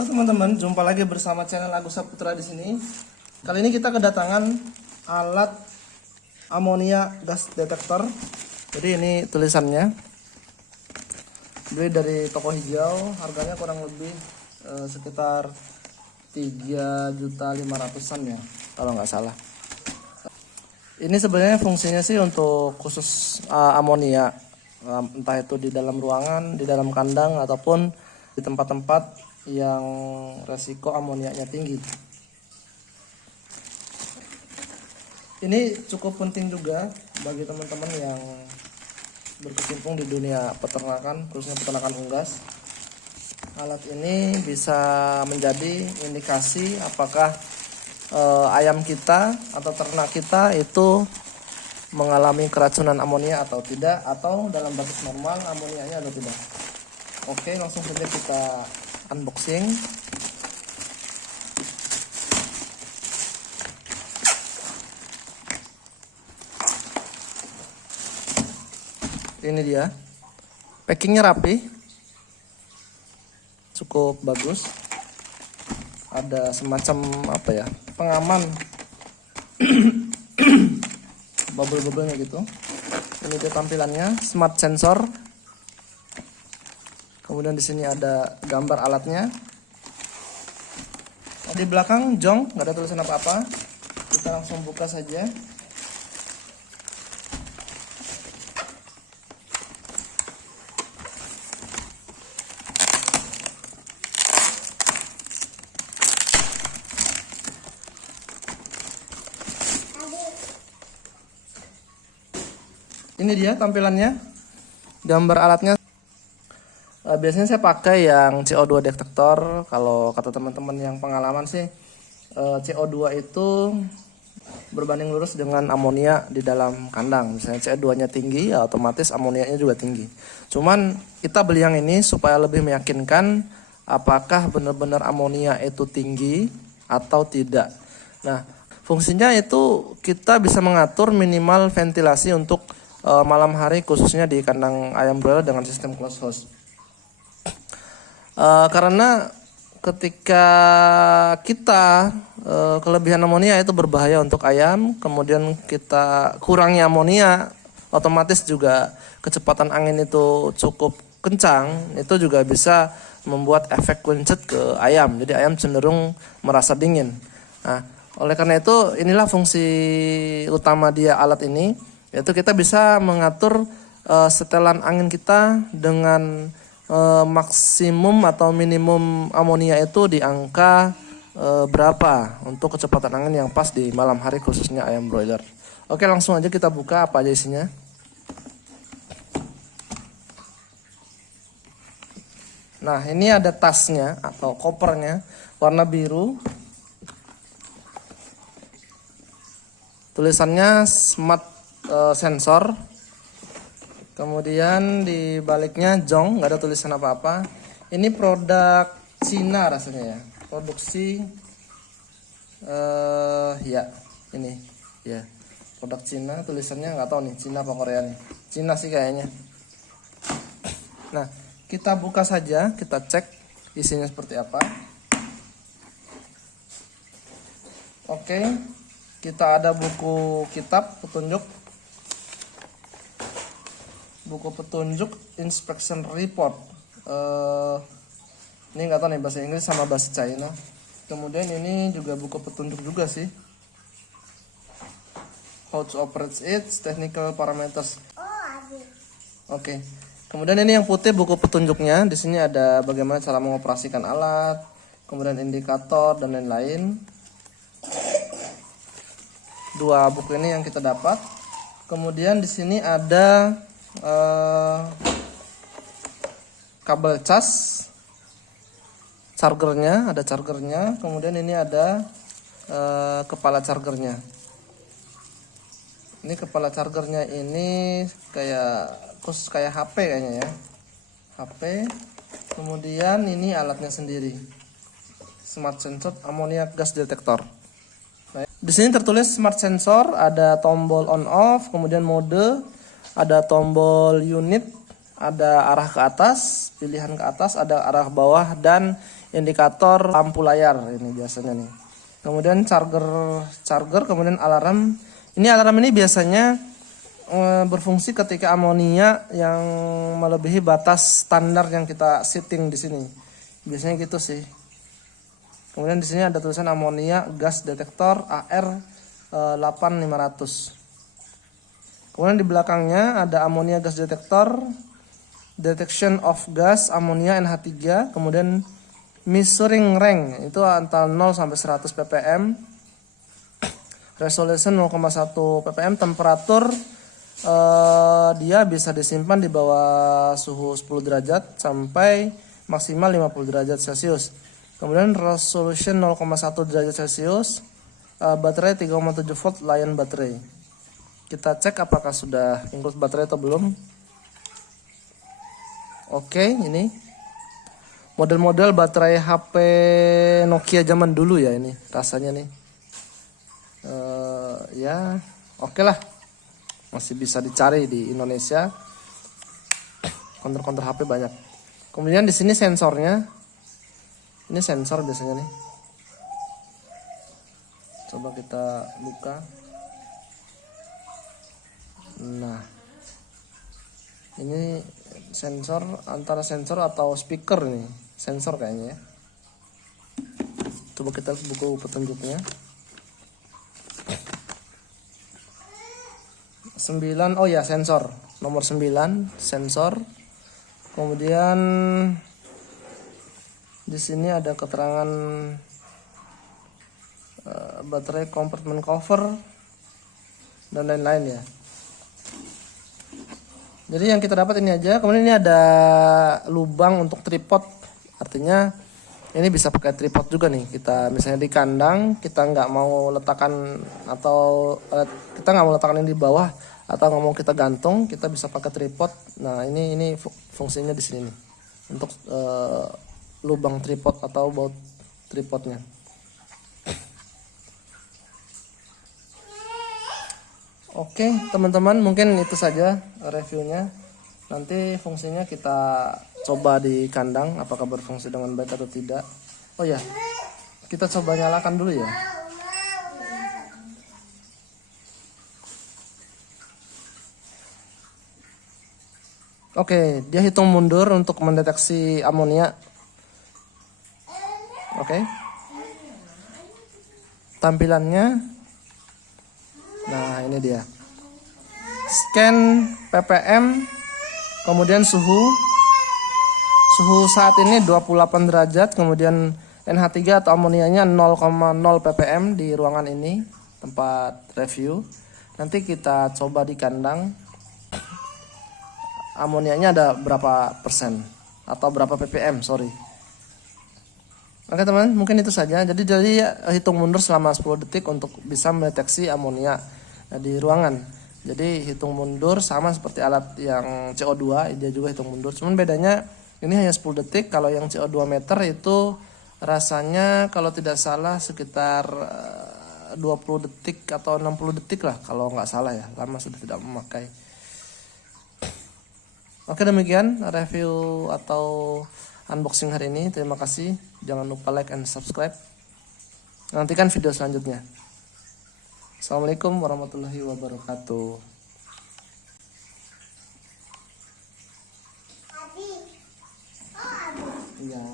Halo teman-teman, jumpa lagi bersama channel Agus Saputra di sini. Kali ini kita kedatangan alat amonia gas detektor. Jadi ini tulisannya. Beli dari toko hijau, harganya kurang lebih sekitar 3.500.000-an ya, kalau nggak salah. Ini sebenarnya fungsinya sih untuk khusus amonia, entah itu di dalam ruangan, di dalam kandang, ataupun di tempat-tempat yang resiko amoniaknya tinggi. Ini cukup penting juga bagi teman-teman yang berkecimpung di dunia peternakan, khususnya peternakan unggas. Alat ini bisa menjadi indikasi apakah ayam kita atau ternak kita itu mengalami keracunan amonia atau tidak, atau dalam batas normal amonianya atau tidak. Oke, langsung saja kita unboxing. Ini dia, packingnya rapi, cukup bagus. Ada semacam apa ya, pengaman bubble-bubblenya gitu. Ini dia tampilannya, smart sensor. Kemudian di sini ada gambar alatnya. Di belakang jong, nggak ada tulisan apa-apa. Kita langsung buka saja. Ini dia tampilannya, gambar alatnya. Biasanya saya pakai yang CO2 detektor. Kalau kata teman-teman yang pengalaman sih, CO2 itu berbanding lurus dengan amonia di dalam kandang. Misalnya CO2-nya tinggi, ya otomatis amoniaknya juga tinggi. Cuman kita beli yang ini supaya lebih meyakinkan apakah benar-benar amonia itu tinggi atau tidak. Nah, fungsinya itu kita bisa mengatur minimal ventilasi untuk malam hari, khususnya di kandang ayam broiler dengan sistem closed house. Karena ketika kita kelebihan amonia itu berbahaya untuk ayam, kemudian kita kurangi amonia, otomatis juga kecepatan angin itu cukup kencang, itu juga bisa membuat efek kuncet ke ayam. Jadi ayam cenderung merasa dingin. Nah, oleh karena itu inilah fungsi utama dia alat ini, yaitu kita bisa mengatur setelan angin kita dengan maksimum atau minimum amonia itu di angka berapa untuk kecepatan angin yang pas di malam hari, khususnya ayam broiler. Oke, langsung aja kita buka apa aja isinya. Nah, ini ada tasnya atau kopernya warna biru. Tulisannya smart sensor. Kemudian di baliknya jong, nggak ada tulisan apa-apa. Ini produk Cina rasanya ya, produksi ya ini ya produk Cina. Tulisannya nggak tahu nih Cina apa Korea nih, Cina sih kayaknya. Nah, kita buka saja, kita cek isinya seperti apa. Oke, kita ada buku kitab petunjuk, inspection report. Ini nggak tahu nih bahasa Inggris sama bahasa China. Kemudian ini juga buku petunjuk juga sih, how to operate it, technical parameters. Oke. Kemudian ini yang putih buku petunjuknya. Di sini ada bagaimana cara mengoperasikan alat, kemudian indikator dan lain-lain. Dua buku ini yang kita dapat. Kemudian di sini ada kabel cas, chargernya, ada chargernya. Kemudian ini ada kepala chargernya. Ini kepala chargernya ini kayak khusus kayak HP kayaknya ya, HP. Kemudian ini alatnya sendiri, smart sensor amonia gas detektor. Nah, di sini tertulis smart sensor, ada tombol on off, kemudian mode, ada tombol unit, ada arah ke atas, pilihan ke atas, ada arah bawah, dan indikator lampu layar ini biasanya nih. Kemudian charger, kemudian alarm. Ini alarm ini biasanya berfungsi ketika amonia yang melebihi batas standar yang kita setting di sini. Biasanya gitu sih. Kemudian di sini ada tulisan amonia gas detektor AR 8500. Kemudian di belakangnya ada amonia gas detektor, detection of gas amonia NH3, kemudian measuring range itu antara 0 sampai 100 ppm, resolution 0,1 ppm, temperatur dia bisa disimpan di bawah suhu 10 derajat sampai maksimal 50 derajat Celcius. Kemudian resolution 0,1 derajat Celcius, baterai 3,7 volt Lion baterai. Kita cek apakah sudah include baterai atau belum. Oke, ini model-model baterai HP Nokia zaman dulu ya ini rasanya nih. Ya, oke lah. Masih bisa dicari di Indonesia. Counter-counter HP banyak. Kemudian di sini sensornya. Ini sensor biasanya nih. Coba kita buka. Nah, ini sensor, antara sensor atau speaker nih, sensor kayaknya ya. Coba kita lihat buku petunjuknya. 9, oh ya sensor, nomor 9 sensor. Kemudian di sini ada keterangan baterai compartment cover dan lain-lain ya. Jadi yang kita dapat ini aja. Kemudian ini ada lubang untuk tripod. Artinya ini bisa pakai tripod juga nih. Kita misalnya di kandang, kita nggak mau letakkan atau kita nggak mau letakkan ini di bawah atau nggak mau kita gantung, kita bisa pakai tripod. Nah ini fungsinya di sini nih untuk lubang tripod atau baut tripodnya. Oke teman-teman, mungkin itu saja reviewnya. Nanti fungsinya kita coba di kandang apakah berfungsi dengan baik atau tidak. Oh ya, kita coba nyalakan dulu ya. Oke, dia hitung mundur untuk mendeteksi amonia. Oke, tampilannya. Nah ini dia, scan ppm, kemudian suhu saat ini 28 derajat, kemudian NH3 atau amonianya 0,0 ppm di ruangan ini tempat review. Nanti kita coba di kandang amonianya ada berapa persen atau berapa ppm, sorry. Oke teman, mungkin itu saja. Jadi hitung mundur selama 10 detik untuk bisa mendeteksi amonia di ruangan. Jadi hitung mundur sama seperti alat yang CO2, dia juga hitung mundur. Cuman bedanya ini hanya 10 detik. Kalau yang CO2 meter itu rasanya kalau tidak salah sekitar 20 detik atau 60 detik lah kalau nggak salah ya. Lama sudah tidak memakai. Oke demikian review atau unboxing hari ini. Terima kasih. Jangan lupa like and subscribe. Nantikan video selanjutnya. Assalamualaikum warahmatullahi wabarakatuh. Iya.